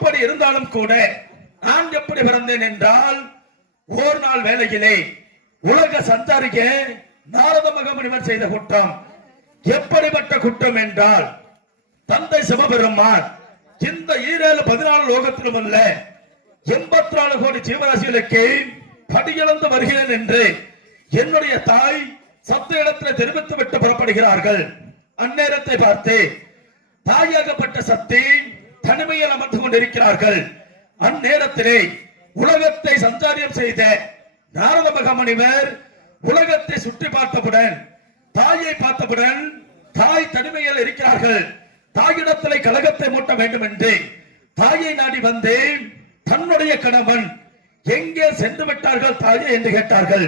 அப்படி இருந்தாலும் கூட நான் எப்படி பிறந்தேன் என்றால், ஒரு நாள் வேளையிலே உலக சஞ்சாரிக்க நாரத மகாமுனிவர் செய்த குற்றம் எப்படிப்பட்ட குற்றம் என்றால், தந்தை சிவபெருமான் இந்த 14 லோகத்திலும் அல்ல 84 கோடி ஜீவராசிகளுக்கு படியிழந்து வருகிறேன் என்று என்னுடைய தாய் சத்த இடத்தில் தெரிவித்து விட்டு புறப்படுகிறார்கள். அந்நேரத்தை பார்த்து தாயாகப்பட்ட சக்தி தனிமையில் அமர்ந்து கொண்டிருக்கிறார்கள். அந்நேரத்திலே உலகத்தை சஞ்சாரியம் செய்த நாரத மகாமுனிவர் உலகத்தை சுற்றி பார்த்தவுடன் தாயை பார்த்தவுடன் தாய் தனிமையில் இருக்கிறார்கள். தாயிடத்திலே கலகத்தை மூட்ட வேண்டும் என்று தாயை நாடி வந்து தன்னுடைய கணவன் எங்கே சென்று விட்டார்கள் தாயே என்று கேட்டார்கள்.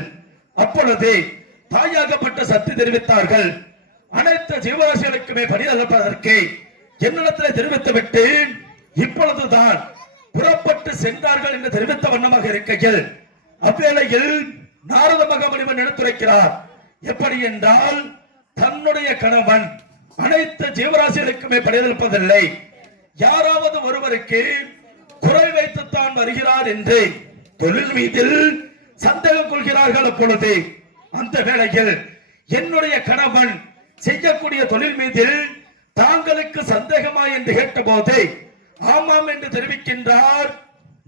அப்பொழுது தாயாகப்பட்ட சக்தி தெரிவித்தார்கள், அனைத்து ஜீவராசிகளுக்குமே பணி அளிப்பதற்கு என்னிடத்தில் தெரிவித்துவிட்டு இப்பொழுதுதான் புறப்பட்டு சென்றார்கள் என்று தெரிவித்த வண்ணமாக இருக்கையில், அவ்வேளையில் நாரத மகாமுனிவன் எடுத்துரைக்கிறார். எப்படி என்றால், தன்னுடைய கணவன் அனைத்து ஜீவராசிகளுக்குமே பணியளிப்பதில்லை, யாராவது ஒருவருக்கு குறை வைத்துத்தான் வருகிறார் என்று தொழில் மீதில் சந்தேகம் கொள்கிறார்கள். அப்பொழுது அந்த வேளையில் என்னுடைய கணவன் செய்யக்கூடிய தொழில் மீதில் தாங்களுக்கு சந்தேகமா என்று கேட்டபோது ஆமாம் என்று தெரிவிக்கின்றார்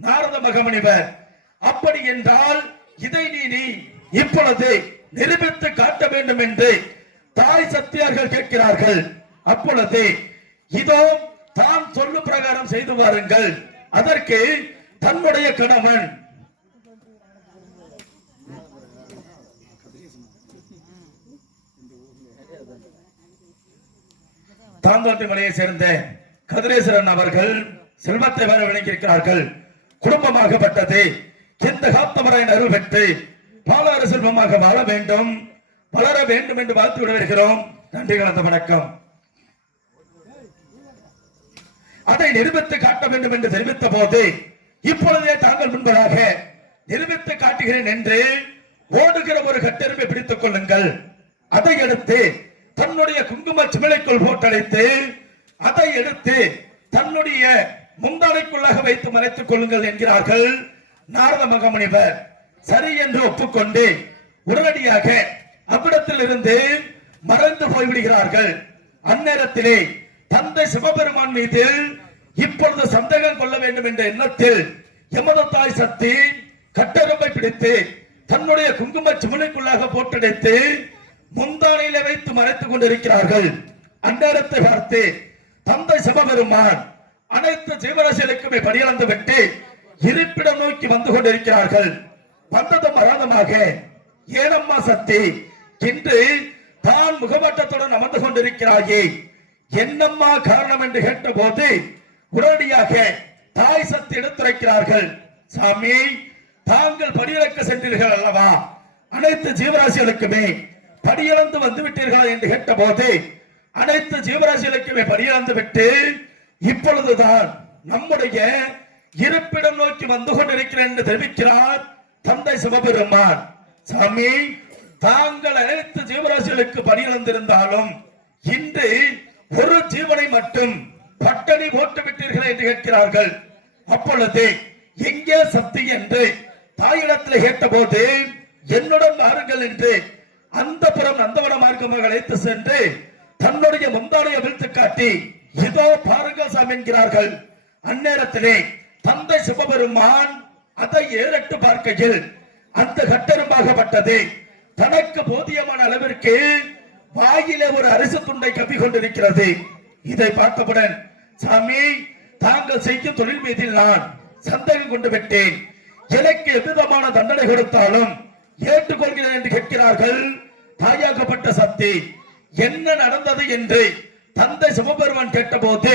நாரத மகாமுனிவர். அப்படி என்றால் இதை நீ இப்பொழுது நிரூபித்து காட்ட வேண்டும் என்று தாய் சத்தியார்கள் கேட்கிறார்கள். அப்பொழுது இதோ தான் சொல்லும் பிரகாரம் செய்து வாருங்கள். அதற்கு தன்னுடைய கணவன் தாந்தோட்டி மலையை சேர்ந்த கதிரேஸ்வரன் அவர்கள் செல்வத்தை வர விளங்கியிருக்கிறார்கள். குடும்பமாகப்பட்டது இந்த காத்தமராயின் அருள் பெற்று பாலாறு செல்வமாக வாழ வேண்டும், வளர வேண்டும் என்று வாழ்த்து விடுகிறோம். நன்றி கலந்த வணக்கம். அதை நிரூபித்து காட்ட வேண்டும் என்று தெரிவித்த போது இப்பொழுதே தாங்கள் முன்பதாக நிரூபித்து காட்டுகிறேன் என்று ஓடுகிற ஒரு கட்டெருமை பிடித்துக் கொள்ளுங்கள். அதை எடுத்து தன்னுடைய குங்கும சிமிழைக்குள் போட்டடைத்து அதை எடுத்து தன்னுடைய முந்தானைக்குள்ளாக வைத்து மறைத்துக் கொள்ளுங்கள் என்கிறார்கள் நாரத மகாமுனிவர். சரி என்று ஒப்புக்கொண்டு உடனடியாக அவ்விடத்தில் இருந்து மறைந்து போய்விடுகிறார்கள். அந்நேரத்திலே தந்தை சிவபெருமான் மீது இப்பொழுது சந்தேகம் கொள்ள வேண்டும் என்ற எண்ணத்தில் எமது தாய் சக்தி கட்டெரும்பை பிடித்து தன்னுடைய குங்கும சிமிழைக்குள்ளாக போட்டடைத்து முந்தானையில வைத்து மறைத்துக் கொண்டிருக்கிறார்கள். அந்நேரத்தை பார்த்து தந்தை சிவபெருமான் அனைத்து ஜீவராசிகளுக்குமே படியளந்து விட்டு இருப்பிடம் நோக்கி வந்து கொண்டிருக்கிறார்கள். வந்ததும் வராதமாக ஏனம்மா சக்தி இன்று தான் முகவட்டத்துடன் அமர்ந்து கொண்டிருக்கிறாயே, என்னம்மா காரணம் என்று கேட்ட போது உடனடியாக தாய் சக்தி எடுத்துரைக்கிறார்கள். சாமி, தாங்கள் படியிழக்க சென்றீர்கள் அல்லவா, அனைத்து ஜீவராசிகளுக்குமே படியிழந்து வந்து விட்டீர்களா என்று கேட்ட போது அனைத்து ஜீவராசிகளுக்குமே படியிழந்து விட்டு இப்பொழுதுதான் நம்முடைய இருப்பிடம் நோக்கி வந்து கொண்டிருக்கிறேன் என்று தெரிவிக்கிறார் தந்தை சிவபெருமான். சாமி, தாங்கள் அனைத்து ஜீவராசிகளுக்கு படியிழந்திருந்தாலும் இன்று ஒரு ஜீவனை மட்டும் பட்டணி போட்டு விட்டீர்கள் என்று கேட்கிறார்கள். அப்பொழுது எங்கே சக்தி என்று தாயிடத்தில் கேட்ட போது என்னுடன் வாருங்கள் என்று அந்த புறம் நந்தவன மார்க்கமாக அழைத்து சென்று தன்னுடைய முந்தானையை விழுத்து காட்டி இதோ பாருங்கள் சாமி என்கிறார்கள். அந்நேரத்திலே தந்தை சிவபெருமான் அதை ஏறட்டு பார்க்கையில் அந்த கட்டெரும்பாகப்பட்டது தனக்கு போதியமான அளவிற்கு வாயிலே ஒரு அரிசி துண்டை கப்பி கொண்டிருக்கிறது. இதை பார்த்தவுடன், சாமி, தாங்கள் செய்யும் தொழில் மீதில் நான் சந்தேகம் கொண்டு விட்டேன், எனக்கு எவ்விதமான தண்டனை கொடுத்தாலும் ஏற்றுக்கொள்கிறேன் என்று கேட்கிறார்கள் தாயாகப்பட்ட சக்தி. என்ன நடந்தது என்று தந்தை சிவபெருமான் கேட்டபோது,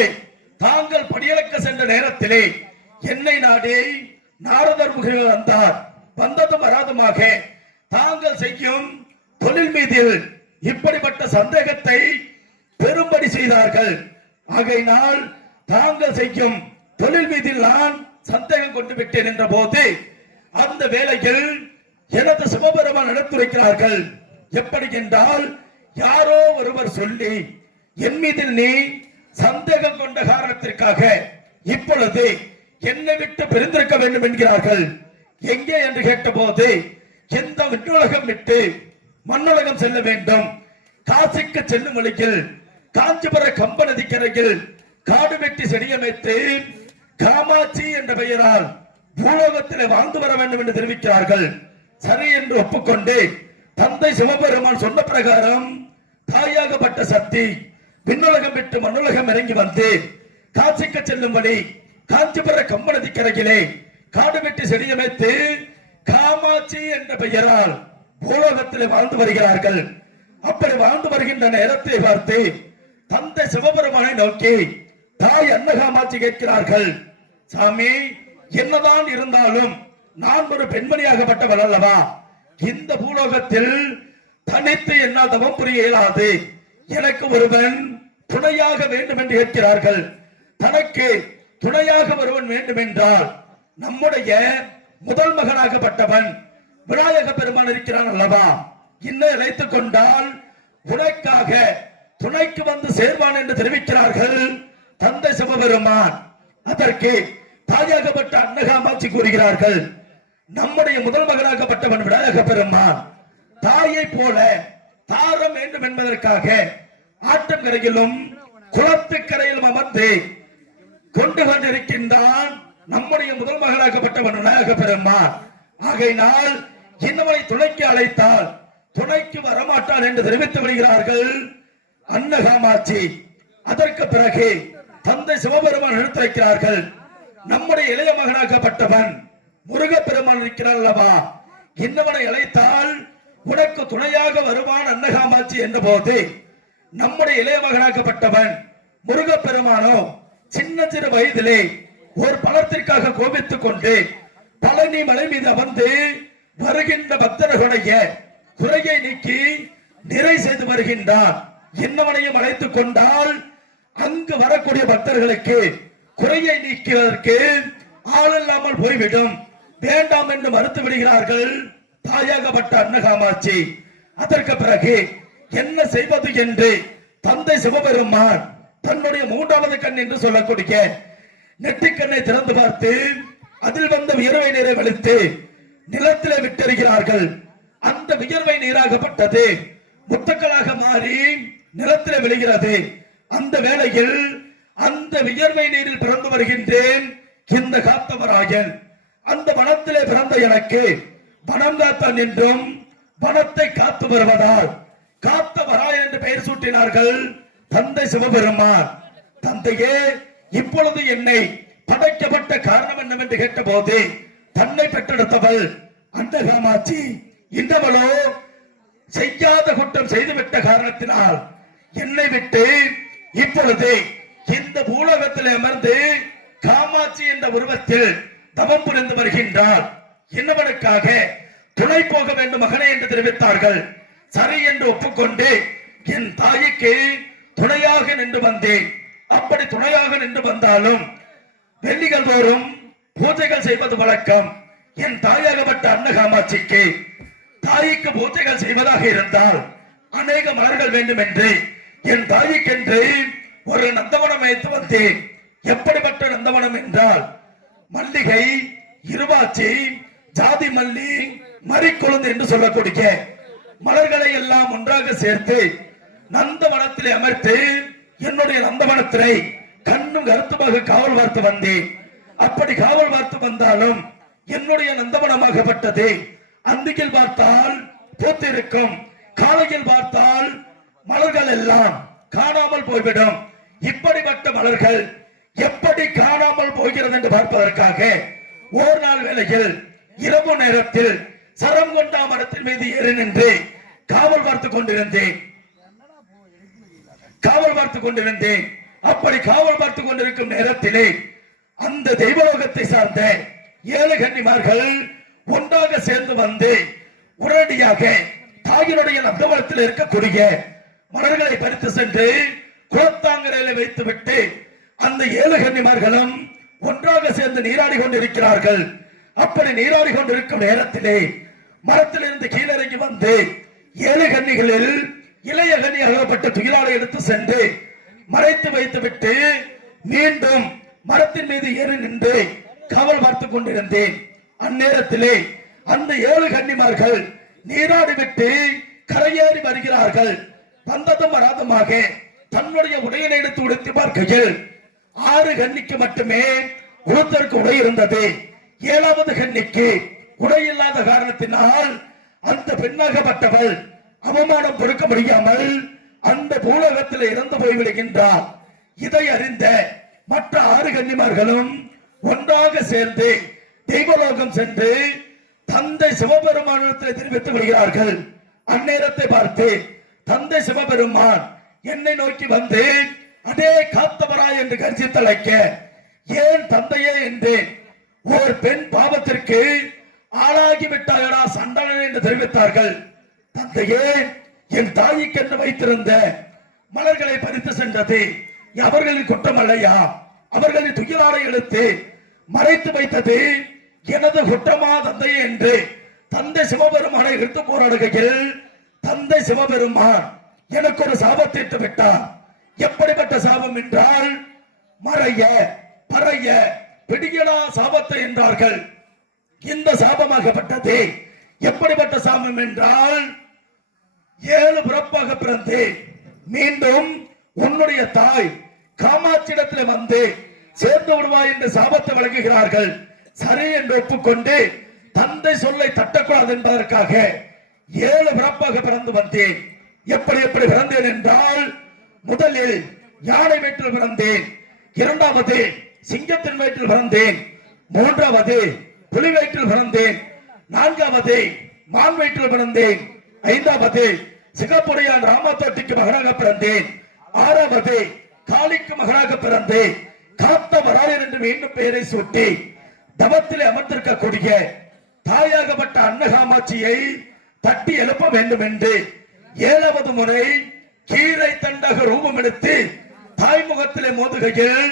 தாங்கள் படியளக்க சென்ற நேரத்திலே என்னை நாடி நாரதர் முகில் வந்தார். வந்ததும் வராதுமாக தாங்கள் செய்யும் தொழில் மீதில் இப்படிப்பட்ட சந்தேகத்தை பெரும்படி செய்தார்கள். ஆகையினால் தாங்கள் செய்யும் தொழில் மீதில் நான் சந்தேகம் கொண்டு விட்டேன் என்ற போது அந்த வேளையில் எனது சிவபெருமான் எடுத்துரைக்கிறார்கள். எப்படி என்றால், யாரோ ஒருவர் சொல்லி என் மீதில் நீ சந்தேகம் கொண்ட காரணத்திற்காக இப்பொழுது என்னை விட்டு பிரிந்திருக்க வேண்டும் என்கிறார்கள். எங்கே என்று கேட்டபோது எந்த விண்ணுலகம் விட்டு மண்ணுலகம் செல்ல வேண்டும், காசிக்கு செல்லும் வழியில் காஞ்சிபுர கம்ப நதிக்கரையில் காடு வெட்டி செடியமைத்து காமாட்சி என்ற பெயரால் பூலோகத்திலே வாழ்ந்து வர வேண்டும் என்று தெரிவிக்கிறார்கள். சரி என்று ஒப்புக்கொண்டு தந்தை சிவபெருமான் சொன்ன பிரகாரம் தாயாகப்பட்ட சக்தி விண்ணுலகம் விட்டு மண்ணுலகம் இறங்கி வந்து காசிக்கு செல்லும்படி காஞ்சிபுர கம்ப நதிக்கரையிலே காடு வெட்டி செடியமைத்து காமாட்சி என்ற பெயரால் பூலோகத்திலே வாழ்ந்து வருகிறார்கள். அப்படி வாழ்ந்து வருகின்ற நேரத்தை பார்த்து தந்தை சிவபெருமானை நோக்கி தாய் அன்னகாமாட்சி கேட்கிறார்கள், சாமி என்னதான் இருந்தாலும் நான் ஒரு பெண்மணியாகப்பட்டவள் அல்லவா, இந்த பூலோகத்தில் தனித்து என்னால் தவம் புரிய இயலாது, எனக்கு ஒருவன் துணையாக வேண்டும் என்று கேட்கிறார்கள். தனக்கு துணையாக ஒருவன் வேண்டும் என்றால் நம்முடைய முதல் மகனாகப்பட்டவன் விநாயக பெருமான் இருக்கிறான் அல்லவா, இன்னும் இணைத்துக் கொண்டால் உனக்காக துணைக்கு வந்து சேர்வான் என்று தெரிவிக்கிறார்கள் தந்தை சிவபெருமான். அதற்கு தாயாகப்பட்ட அன்னகாமாட்சி கூறுகிறார்கள், நம்முடைய முதல் மகனாகப்பட்டவன் விநாயக பெருமான் தாயை போல தாரம் வேண்டும் என்பதற்காக ஆற்றங்கரையிலும் குளத்துக்கரையிலும் அமர்ந்து கொண்டு கொண்டிருக்கின்றான் நம்முடைய முதல் மகனாகப்பட்டவன் விநாயக பெருமான். ஆகையினால் இன்னவனை துணைக்கு அழைத்தால் துணைக்கு வரமாட்டான் என்று தெரிவித்து வருகிறார்கள் அன்னகாமாட்சி. அதற்கு பிறகு தந்தை சிவபெருமான் எடுத்துரைக்கிறார்கள், நம்முடைய இளைய மகனாகப்பட்டவன் முருகப்பெருமான் இருக்கிறார் அல்லவா, இன்னவனை அழைத்தால் உனக்கு துணையாக வருவான் அன்னகாமாட்சி என்ற போது நம்முடைய இளைய மகனாகப்பட்டவன் முருகப்பெருமானோ சின்ன சிறு வயதிலே ஒரு பழத்திற்காக கோபித்துக் கொண்டு பழனி மலை மீது அமர்ந்து வருகின்ற பக்தர்களுடைய குறையை நீக்கி நிறை செய்து வருகின்றான். என்னவனையும் அழைத்துக் கொண்டால் அங்கு வரக்கூடிய பக்தர்களுக்கு குறையை நீக்குவதற்கு ஆள் இல்லாமல் போய்விடும், வேண்டாம் என்று மறுத்து விடுகிறார்கள் தாயாகப்பட்ட அன்னகாமாட்சி. அதற்கு பிறகு என்ன செய்வது என்று தந்தை சிவபெருமான் தன்னுடைய மூன்றாவது கண் என்று சொல்லக்கூடிய நெற்றிக்கண்ணை திறந்து பார்த்து அதில் வந்த வியர்வை நீரை வலித்து நிலத்திலே விட்டறிகிறார்கள். அந்த வியர்வை நீராகப்பட்டது முத்துக்களாக மாறி நிலத்திலே விழுகிறது. அந்த வேளையில் அந்த வியர்வை நீரில் பிறந்து வருகின்றேன் இந்த காத்தவராயன், அந்த வனத்திலே பிறந்த எனக்கு வனம் காத்தான் என்றும் வனத்தை காத்து வருவதால் காத்தவராயன் என்று பெயர் சூட்டினார்கள் தந்தை சிவபெருமான். தந்தையே, இப்பொழுது என்னை படைக்கப்பட்ட காரணம் என்னவென்று கேட்ட போது தன்னை பெற்றெடுத்தவள் அன்னகாமாட்சி இந்தவளோ செய்யாத குற்றம் செய்துவிட்ட காரணத்தினால் என்னை விட்டு இப்பொழுது இந்த பூலோகத்தில் அமர்ந்து காமாட்சி என்ற உருவத்தில் தவம் புரிந்து வருகின்றார். என்னவனுக்காக துணை போக வேண்டும் மகனே என்று தெரிவித்தார்கள். சரி என்று ஒப்புக்கொண்டு என் தாய்க்கு துணையாக நின்று வந்தேன். அப்படி துணையாக நின்று வந்தாலும் வெள்ளிகள் தோறும் பூஜைகள் செய்வது வழக்கம். என் தாயாகப்பட்ட அன்னகாமாட்சிக்கு தாய்க்கு பூஜைகள் செய்வதாக இருந்தால் அநேக மலர்கள் வேண்டும் என்று என் தாய்க்கென்று ஒரு நந்தவனம் வைத்து வந்தேன். எப்படிப்பட்ட நந்தவனம் என்றால் மல்லிகை, இருவாச்சி, ஜாதி மல்லி, மறிக்கொழுந்து என்று சொல்லக்கூடிய மலர்களை எல்லாம் ஒன்றாக சேர்த்து நந்தவனத்திலே அமர்த்து என்னுடைய நந்தவனத்திலே கண்ணும் கருத்துமாக காவல் பார்த்து வந்தேன். அப்படி காவல் பார்த்து வந்தாலும் என்னுடைய நந்தவனமாகப்பட்டது அந்தியில் பார்த்தால் பூத்திருக்கும், காலையில் பார்த்தால் மலர்கள் எல்லாம் காணாமல் போய்விடும். இப்படிப்பட்ட மலர்கள் எப்படி காணாமல் போகிறது என்று பார்ப்பதற்காக ஒரு நாள் வேளையில் இரவு நேரத்தில் சரம் கொண்டா மரத்தின் மீது ஏறி நின்று காவல் பார்த்துக் கொண்டிருந்தேன். அப்படி காவல் பார்த்துக் கொண்டிருக்கும் நேரத்திலே அந்த தெய்வலோகத்தை சார்ந்த 7 கன்னிமார்கள் ஒன்றாக சேர்ந்து வந்து உடனடியாக தாயினுடைய நந்தவனத்தில் இருக்கக்கூடிய மலர்களை பறித்து சென்று குளத்தாங்கரையில வைத்துவிட்டு அந்த 7 கன்னிமார்களும் ஒன்றாக சேர்ந்து நீராடி கொண்டிருக்கிறார்கள். அப்படி நீராடி கொண்டிருக்கும் நேரத்திலே மரத்திலிருந்து கீழிறங்கி வந்து 7 கன்னிகளில் இளைய கன்னி அகப்பட்ட துயிலாலை எடுத்து சென்று மறைத்து வைத்துவிட்டு மீண்டும் மரத்தின் மீது ஏறி நின்று காவல் பார்த்துக் கொண்டிருந்தேன். அந்நேரத்திலே அந்த 7 கன்னிமார்கள் நீராடி விட்டு கரையேறி வருகிறார்கள். வந்ததும் வராதமாக தன்னுடைய உடையினை எடுத்து உடுத்தி பார்க்கையில் 6 கன்னிக்கு மட்டுமே ஒருத்தருக்கு உடை இருந்தது. 7வது கன்னிக்கு உடை இல்லாத காரணத்தினால் அந்த பெண்ணாகப்பட்டவள் அவமானம் பொறுக்க முடியாமல் அந்த பூலகத்தில் இறந்து போய்விடுகின்றார். இதை அறிந்த மற்ற 6 கன்னிமார்களும் ஒன்றாக சேர்ந்து தெய்வலோகம் சென்று தந்தை சிவபெருமானத்தில் தெரிவித்து விடுகிறார்கள். அந்நேரத்தை பார்த்து தந்தை சிவபெருமான் என்னை நோக்கி வந்து அதே காத்தவராய் என்று கர்ஜித்தழைக்க, ஏன் தந்தையே என்றேன். ஒரு பெண் பாவத்திற்கு ஆளாகிவிட்டாயடா சண்டனன் என்று தெரிவித்தார்கள். தந்தையே, என் தாய்க்கென்று வைத்திருந்த மலர்களை பறித்து சென்றது அவர்களின் குற்றம் அல்லையா? அவர்களின் துயராடை எடுத்து மறைத்து வைத்தது எனது குற்றமா தந்தையே என்று தந்தை சிவபெருமானை எடுத்து போராடுகையில் தந்தை சிவபெருமான் எனக்கு ஒரு சாபத்திட்டு விட்டார். எப்படிப்பட்ட சாபம் என்றால், மறைய பறைய பிடியலா சாபத்தை என்றார்கள். இந்த சாபமாகப்பட்டது எப்படிப்பட்ட சாபம் என்றால், 7 பிறப்பாக பிறந்து மீண்டும் உன்னுடைய தாய் காமாட்சியிடத்தில் வந்து சேர்ந்து விடுவாய் என்று சாபத்தை வழங்குகிறார்கள். சரி என்று ஒப்புக்கொண்டு தந்தை சொல்லை தட்டக்கூடாது என்பதற்காக 7 பிறப்பாக பிறந்து வந்தேன். எப்படி எப்படி பிறந்தேன் என்றால், முதலில் யானை வயிற்றில் பிறந்தேன், 2வது சிங்கத்தின் வயிற்றில் பிறந்தேன், 3வது புலி வயிற்றில் பிறந்தேன், 4வது மான் வயிற்றில் பிறந்தேன், 5வது சிகப்புடையான் ராமத்தோட்டிக்கு மகனாக பிறந்தேன், 6வது காளிக்கு மகனாக பிறந்தேன். காத்த வராயர் என்று மீண்டும் பெயரை சூட்டி தவத்திலே அமர்ந்திருக்கக்கூடிய தாயாகப்பட்ட அன்னகாமாட்சியை தட்டி எழுப்ப வேண்டும் என்று 7வது முறை கீரை தண்டக ரூபம் எடுத்து தாய்முகத்திலே மோதுகையில்,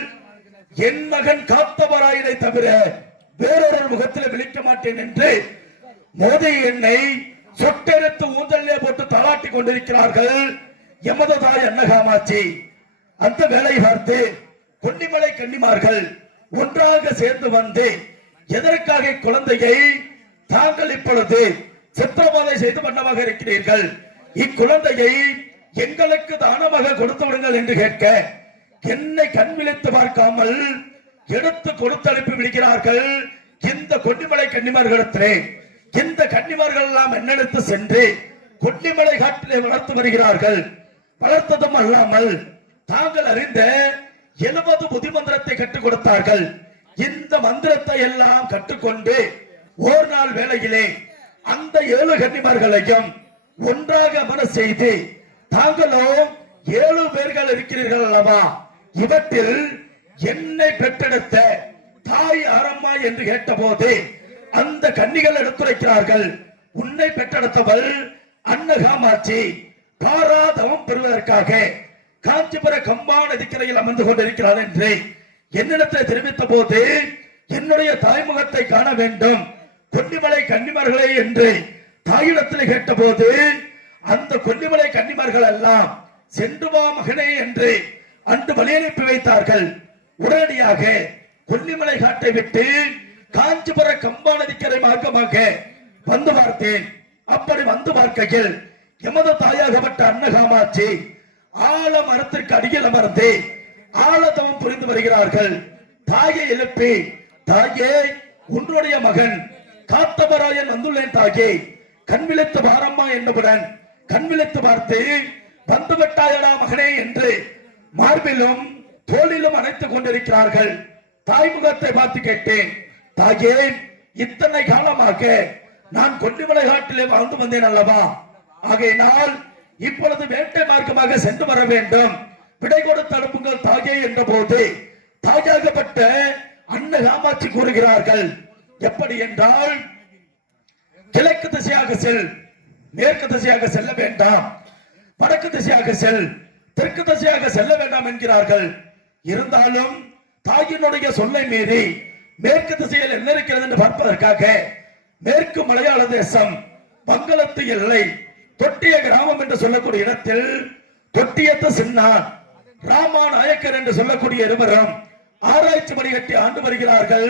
என் மகன் காத்தவராயனை தவிர வேறொரு முகத்திலே விழிக்க மாட்டேன் என்று மோதி என்னை சொட்டெடுத்து ஊஞ்சலே போட்டு தலாட்டி கொண்டிருக்கிறார்கள் எமது தாய் அன்னகாமாட்சி. அந்த வேலை பார்த்து கொல்லிமலை கன்னிமார்கள் ஒன்றாக சேர்ந்து வந்து எதற்காக குழந்தையை தாங்கள் இப்பொழுது சித்திரவதை செய்து வண்ணமாக இருக்கிறீர்கள், இக்குழந்தையை எங்களுக்கு தானமாக கொடுத்து விடுங்கள் என்று கேட்க, என்னை கண் விழித்து பார்க்காமல் எடுத்து கொடுத்து அனுப்பி விடுகிறார்கள். இந்த கொல்லிமலை கன்னிமார்களிடத்திலே இந்த கன்னிமார்கள் எல்லாம் என்னெடுத்து சென்று கொல்லிமலை காட்டிலே வளர்த்து வருகிறார்கள். வளர்த்ததும் அல்லாமல் தாங்கள் அறிந்த 70 புதி மந்திரத்தை கற்றுக் கொடுத்தார்கள். இந்த மந்திரத்தை எல்லாம் கற்றுக்கொண்டு ஒரு நாள் வேளையிலே அந்த 7 கன்னிமார்களையும் ஒன்றாக அமர செய்து, தாங்களோ 7 பேர்கள் இருக்கிறீர்கள் அல்லவா, இவற்றில் என்னை பெற்றெடுத்த தாய் ஆரம்மா என்று கேட்டபோது அந்த கன்னிகள் எடுத்துரைக்கிறார்கள், உன்னை பெற்றெடுத்தவள் அன்னகாமாட்சி பாராதவம் பெறுவதற்காக காஞ்சிபுர கம்பா நதிக்கரையில் அமர்ந்து கொண்டிருக்கிறார் என்று என்னிடத்தில் தெரிவித்த போது, என்னுடைய தாய்முகத்தை காண வேண்டும் கொல்லிமலை கன்னிமார்களே என்று தாயிடத்தில் கேட்ட போது, அந்த கொல்லிமலை கன்னிமார்கள் எல்லாம் சென்று வா மகனே என்று அன்று வழி அனுப்பி வைத்தார்கள். உடனடியாக கொல்லிமலை காட்டை விட்டு காஞ்சிபுர கம்பா நதிக்கரை மார்க்கமாக வந்து பார்த்தேன். அப்படி வந்து பார்க்கையில் எமது தாயாகப்பட்ட அன்னகாமாட்சி ஆழ மரத்திற்கு அடியில் அமர்ந்து ஆழத்தவம் புரிந்து வருகிறார்கள். தாயை எழுப்பி, தாயே, உன்னுடைய மகன் காத்தவராயன் வந்துள்ளேன் தாயே, கண் விழித்து பாரம்மா என்னுடன் கண் விழித்து பார்த்து, வந்து விட்டாயடா மகனே என்று மார்பிலும் தோளிலும் அணைத்துக் கொண்டிருக்கிறார்கள். தாய்முகத்தை பார்த்து கேட்டேன், தாயே, இத்தனை காலமாக நான் கொல்லிமலை காட்டிலே வாழ்ந்து வந்தேன் அல்லவா, ஆகையினால் இப்பொழுது வேட்டை மார்க்கமாக சென்று வர வேண்டும், விடை கொடுத்து அனுப்புங்கள் தாயே என்ற போது தாயாகப்பட்ட அன்னகாமாட்சி கூறுகிறார்கள், எப்படி என்றால், கிழக்கு திசையாக செல், மேற்கு திசையாக செல்ல வேண்டாம், வடக்கு திசையாக செல், தெற்கு திசையாக செல்ல வேண்டாம் என்கிறார்கள். இருந்தாலும் தாயினுடைய சொல்லை மீறி மேற்கு திசையில் என்ன இருக்கிறது என்று பார்ப்பதற்காக மேற்கு மலையாள தேசம் மங்களத்து எல்லை தொட்டிய கிராமம் என்று சொல்லக்கூடிய இடத்தில் தொட்டியத்த சின்னான் ராமாநாயக்கர் என்று சொல்லக்கூடிய இருவரும் ஆராய்ச்சி பணி கட்டி ஆண்டு வருகிறார்கள்.